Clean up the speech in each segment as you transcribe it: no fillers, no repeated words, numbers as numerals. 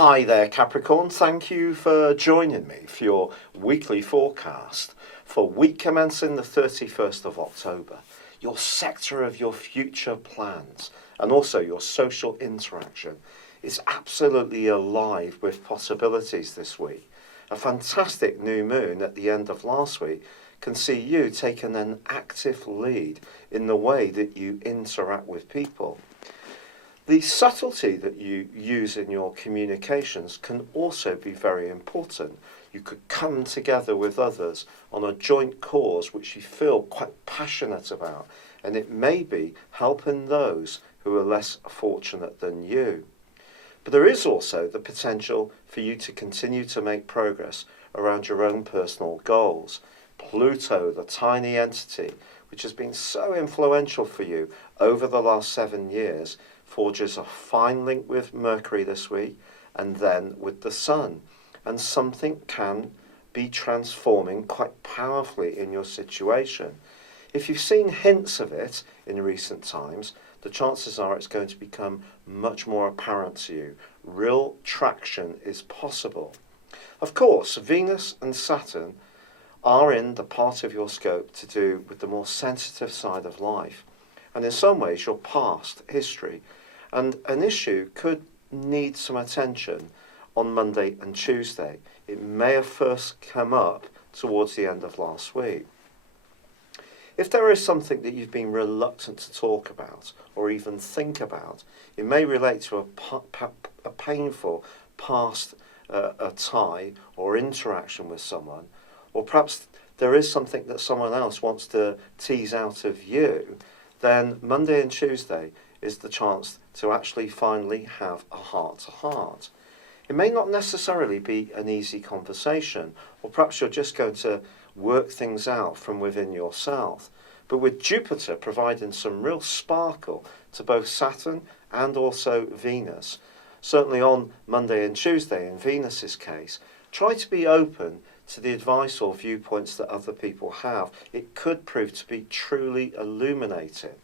Hi there, Capricorn. Thank you for joining me for your weekly forecast for week commencing the 31st of October. Your sector of your future plans and also your social interaction is absolutely alive with possibilities this week. A fantastic new moon at the end of last week can see you taking an active lead in the way that you interact with people. The subtlety that you use in your communications can also be very important. You could come together with others on a joint cause which you feel quite passionate about, and it may be helping those who are less fortunate than you. But there is also the potential for you to continue to make progress around your own personal goals. Pluto, the tiny entity, which has been so influential for you over the last 7 years, forges a fine link with Mercury this week and then with the Sun. And something can be transforming quite powerfully in your situation. If you've seen hints of it in recent times, the chances are it's going to become much more apparent to you. Real traction is possible. Of course, Venus and Saturn are in the part of your scope to do with the more sensitive side of life, and in some ways your past history, and an issue could need some attention on Monday and Tuesday. It may have first come up towards the end of last week. If there is something that you've been reluctant to talk about or even think about, it may relate to a painful past a tie or interaction with someone, or perhaps there is something that someone else wants to tease out of you, then Monday and Tuesday is the chance to actually finally have a heart-to-heart. It may not necessarily be an easy conversation, or perhaps you're just going to work things out from within yourself. But with Jupiter providing some real sparkle to both Saturn and also Venus, certainly on Monday and Tuesday in Venus's case, try to be open to the advice or viewpoints that other people have. It could prove to be truly illuminating.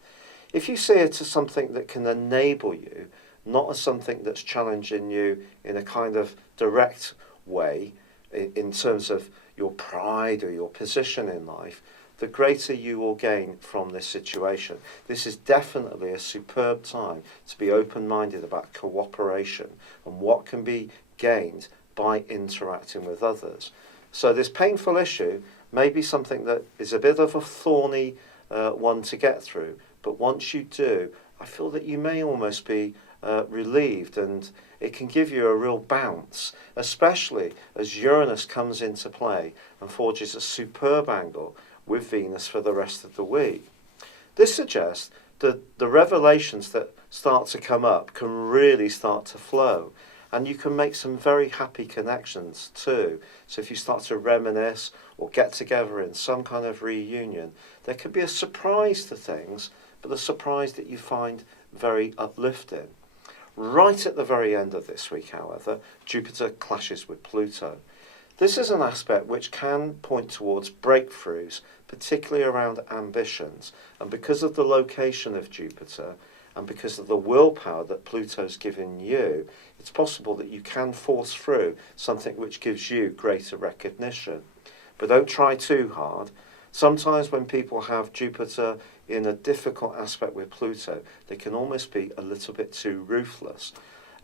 If you see it as something that can enable you, not as something that's challenging you in a kind of direct way in terms of your pride or your position in life, the greater you will gain from this situation. This is definitely a superb time to be open-minded about cooperation and what can be gained by interacting with others. So this painful issue may be something that is a bit of a thorny one to get through, but once you do, I feel that you may almost be relieved, and it can give you a real bounce, especially as Uranus comes into play and forges a superb angle with Venus for the rest of the week. This suggests that the revelations that start to come up can really start to flow, and you can make some very happy connections too. So if you start to reminisce or get together in some kind of reunion, there could be a surprise to things, but a surprise that you find very uplifting. Right at the very end of this week, however, Jupiter clashes with Pluto. This is an aspect which can point towards breakthroughs, particularly around ambitions, and because of the location of Jupiter and because of the willpower that Pluto's given you, it's possible that you can force through something which gives you greater recognition. But don't try too hard. Sometimes when people have Jupiter in a difficult aspect with Pluto, they can almost be a little bit too ruthless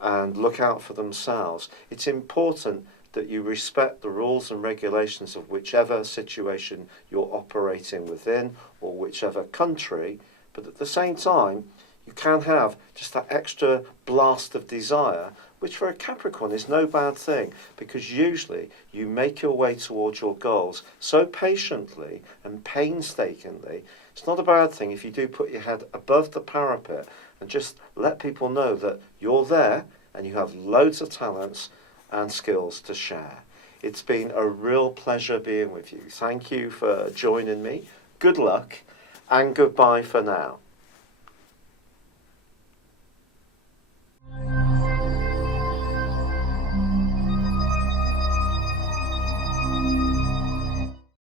and look out for themselves. It's important that you respect the rules and regulations of whichever situation you're operating within or whichever country, but at the same time, you can have just that extra blast of desire, which for a Capricorn is no bad thing, because usually you make your way towards your goals so patiently and painstakingly. It's not a bad thing if you do put your head above the parapet and just let people know that you're there and you have loads of talents and skills to share. It's been a real pleasure being with you. Thank you for joining me. Good luck and goodbye for now.